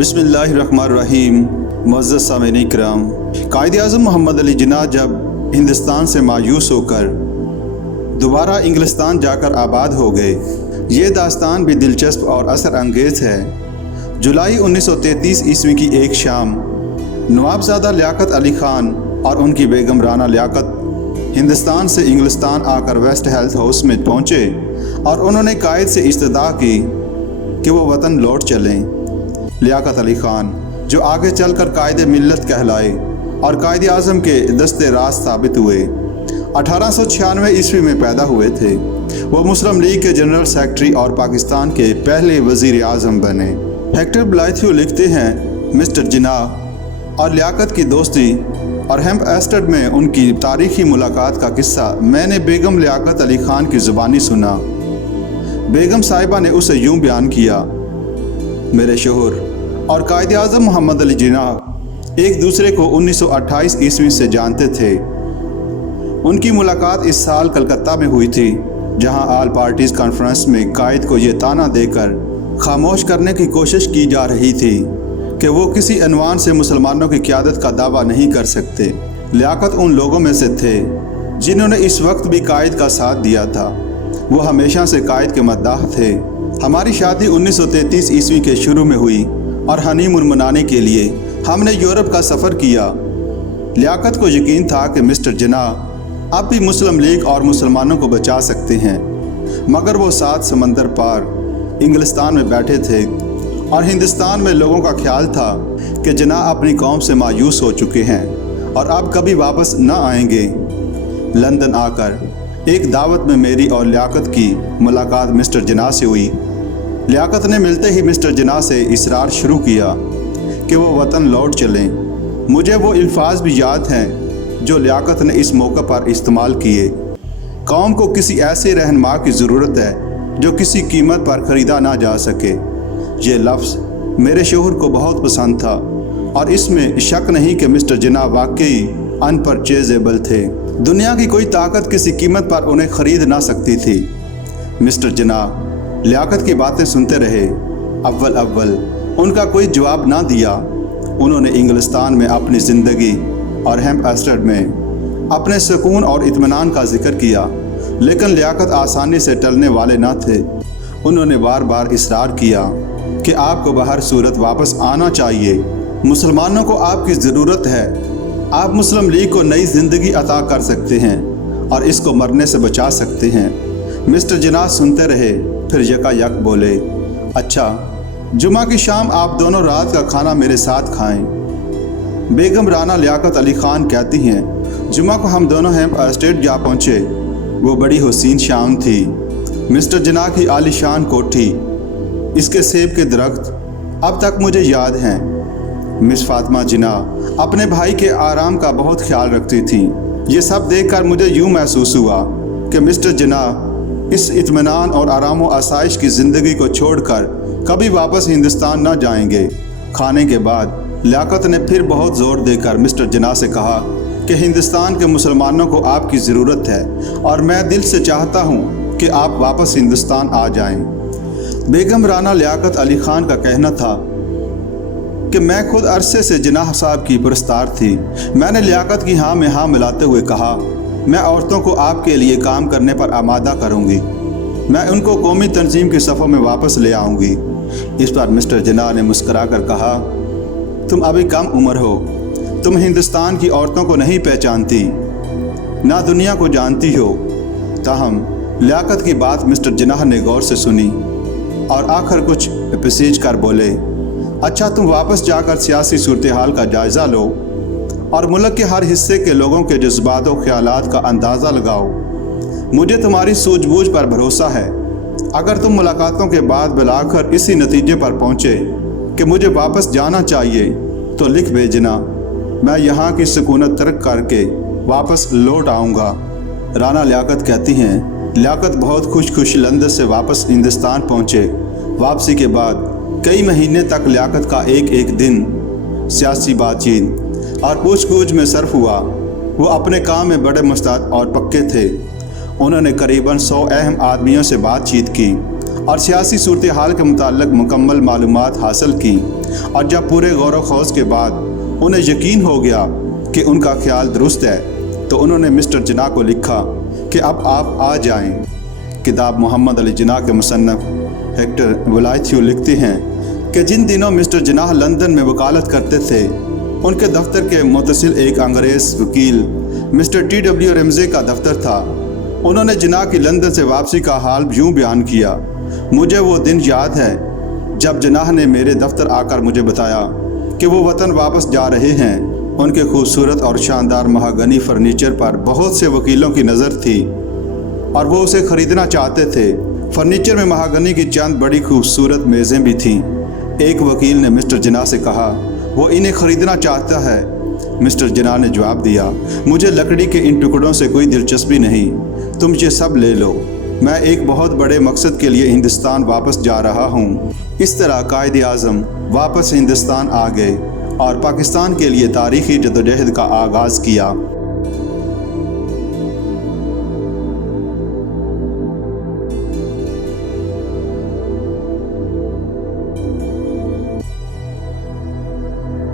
बिस्मिल्लाहिर्रहमानिर्रहीम। मुअज़्ज़ज़ सामीन इकराम, कायद-ए-आज़म मोहम्मद अली जिन्ना जब हिंदुस्तान से मायूस होकर दोबारा इंग्लिस्तान जाकर आबाद हो गए, ये दास्तान भी दिलचस्प और असर अंगेज़ है। जुलाई 1933 ईस्वी की एक शाम नवाबज़ादा लियाकत अली ख़ान और उनकी बेगम राना लियाकत हिंदुस्तान से इंग्लिस्तान आकर वेस्ट हेल्थ हाउस में पहुँचे और उन्होंने कायद से इस्तदा की कि वो वतन लौट चलें। लियाकत अली ख़ान, जो आगे चलकर कायद मिल्लत कहलाए और कायद आज़म के दस्ते राज साबित हुए, 1896 ईस्वी में पैदा हुए थे। वो मुस्लिम लीग के जनरल सेक्रेटरी और पाकिस्तान के पहले वज़ीर आज़म बने। हेक्टर ब्लाइथियो लिखते हैं, मिस्टर जिन्ना और लियाकत की दोस्ती और हेम्पस्टेड में उनकी तारीख़ी मुलाकात का किस्सा मैंने बेगम लियाकत अली ख़ान की ज़ुबानी सुना। बेगम साहिबा ने उसे यूँ बयान किया, मेरे शोहर और कायद आज़म मोहम्मद अली जिन्ना एक दूसरे को 1928 ईस्वी से जानते थे। उनकी मुलाकात इस साल कलकत्ता में हुई थी, जहां ऑल पार्टीज़ कॉन्फ्रेंस में कायद को ये ताना देकर खामोश करने की कोशिश की जा रही थी कि वो किसी अनवान से मुसलमानों की क़यादत का दावा नहीं कर सकते। लियाकत उन लोगों में से थे जिन्होंने इस वक्त भी कायद का साथ दिया था। वो हमेशा से कायद के मद्दाह थे। हमारी शादी 1933 ईस्वी के शुरू में हुई और हनीमून मनाने के लिए हमने यूरोप का सफ़र किया। लियाकत को यकीन था कि मिस्टर जिन्ना अब भी मुस्लिम लीग और मुसलमानों को बचा सकते हैं, मगर वो 7 समंदर पार इंग्लिस्तान में बैठे थे और हिंदुस्तान में लोगों का ख्याल था कि जिन्ना अपनी कौम से मायूस हो चुके हैं और अब कभी वापस न आएंगे। लंदन आकर एक दावत में मेरी और लियाकत की मुलाकात मिस्टर जिन्ना से हुई। लियाकत ने मिलते ही मिस्टर जिन्ना से इसरार शुरू किया कि वो वतन लौट चलें। मुझे वो अल्फाज भी याद हैं जो लियाकत ने इस मौके पर इस्तेमाल किए। कौम को किसी ऐसे रहनुमा की ज़रूरत है जो किसी कीमत पर ख़रीदा ना जा सके। ये लफ्ज़ मेरे शोहर को बहुत पसंद था और इसमें शक नहीं कि मिस्टर जिन्ना वाकई अनपरचेजेबल थे। दुनिया की कोई ताकत किसी कीमत पर उन्हें ख़रीद ना सकती थी। मिस्टर जिन्ना लियाकत की बातें सुनते रहे। अव्वल उनका कोई जवाब ना दिया। उन्होंने इंग्लिस्तान में अपनी ज़िंदगी और हेम्पस्टेड में अपने सुकून और इत्मीनान का जिक्र किया, लेकिन लियाकत आसानी से टलने वाले ना थे। उन्होंने बार बार इसरार किया कि आपको बहर सूरत वापस आना चाहिए। मुसलमानों को आपकी ज़रूरत है। आप मुस्लिम लीग को नई ज़िंदगी अता कर सकते हैं और इसको मरने से बचा सकते हैं। मिस्टर जिन्ना सुनते रहे, फिर यकायक बोले, अच्छा, जुमा की शाम आप दोनों रात का खाना मेरे साथ खाएं। बेगम राना लियाकत अली ख़ान कहती हैं, जुमा को हम दोनों हेम्पस्टेड जा पहुँचे। वो बड़ी हसीन शाम थी। मिस्टर जिन्ना की आलीशान कोठी, इसके सेब के दरख्त अब तक मुझे याद हैं। मिस फातिमा जिन्ना अपने भाई के आराम का बहुत ख्याल रखती थीं। ये सब देखकर मुझे यूँ महसूस हुआ कि मिस्टर जिन्ना इस इत्मीनान और आराम व आसाइश की ज़िंदगी को छोड़कर कभी वापस हिंदुस्तान न जाएंगे। खाने के बाद लियाकत ने फिर बहुत ज़ोर देकर मिस्टर जिन्ना से कहा कि हिंदुस्तान के मुसलमानों को आपकी ज़रूरत है और मैं दिल से चाहता हूँ कि आप वापस हिंदुस्तान आ जाएं। बेगम राना लियाकत अली ख़ान का कहना था कि मैं खुद अरसे से जिन्ना साहब की पुरस्तार थी। मैंने लियाकत की हाँ में हाँ मिलाते हुए कहा, मैं औरतों को आपके लिए काम करने पर आमादा करूंगी। मैं उनको कौमी तंजीम के सफ़ों में वापस ले आऊंगी। इस पर मिस्टर जिन्ना ने मुस्करा कर कहा, तुम अभी कम उम्र हो, तुम हिंदुस्तान की औरतों को नहीं पहचानती, ना दुनिया को जानती हो। ताहम लियाकत की बात मिस्टर जिन्ना ने गौर से सुनी और आखिर कुछ पसीज कर बोले, अच्छा, तुम वापस जाकर सियासी सूरत हाल का जायज़ा लो और मुल्क के हर हिस्से के लोगों के जज्बात और ख्यालात का अंदाज़ा लगाओ। मुझे तुम्हारी सूझबूझ पर भरोसा है। अगर तुम मुलाकातों के बाद बुलाकर इसी नतीजे पर पहुँचे कि मुझे वापस जाना चाहिए, तो लिख भेजना, मैं यहाँ की सुकूनत तर्क करके वापस लौट आऊँगा। राना लियाकत कहती हैं, लियाकत बहुत खुश लंदन से वापस हिंदुस्तान पहुँचे। वापसी के बाद कई महीने तक लियाकत का एक दिन सियासी बातचीत और पूछ-गूछ में सर्फ हुआ। वो अपने काम में बड़े मुस्तैद और पक्के थे। उन्होंने करीबन 100 अहम आदमियों से बातचीत की اور سیاسی صورتحال کے متعلق مکمل معلومات حاصل کی، اور جب پورے غور و خوض کے بعد انہیں یقین ہو گیا کہ ان کا خیال درست ہے تو انہوں نے مسٹر جناح کو لکھا کہ اب آپ آ جائیں۔ کتاب محمد علی جناح کے مصنف ہیکٹر ولایتھیو لکھتے ہیں کہ جن دنوں مسٹر جناح لندن میں وکالت کرتے تھے، ان کے دفتر کے متصل ایک انگریز وکیل مسٹر ٹی.ڈبلیو. رمزے کا دفتر تھا۔ انہوں نے جناح کی لندن سے واپسی کا حال یوں بیان کیا: مجھے وہ دن یاد ہے جب جناح نے میرے دفتر آ کر مجھے بتایا کہ وہ وطن واپس جا رہے ہیں۔ ان کے خوبصورت اور شاندار مہاگنی فرنیچر پر بہت سے وکیلوں کی نظر تھی اور وہ اسے خریدنا چاہتے تھے۔ فرنیچر میں مہاگنی کی چند بڑی خوبصورت میزیں بھی تھیں۔ ایک وکیل نے مسٹر جناح سے کہا وہ انہیں خریدنا چاہتا ہے۔ مسٹر جناح نے جواب دیا، مجھے لکڑی کے ان ٹکڑوں سے کوئی دلچسپی نہیں، تم یہ سب لے لو، میں ایک بہت بڑے مقصد کے لیے ہندوستان واپس جا رہا ہوں۔ اس طرح قائد اعظم واپس ہندوستان آ گئے اور پاکستان کے لیے تاریخی جدوجہد کا آغاز کیا۔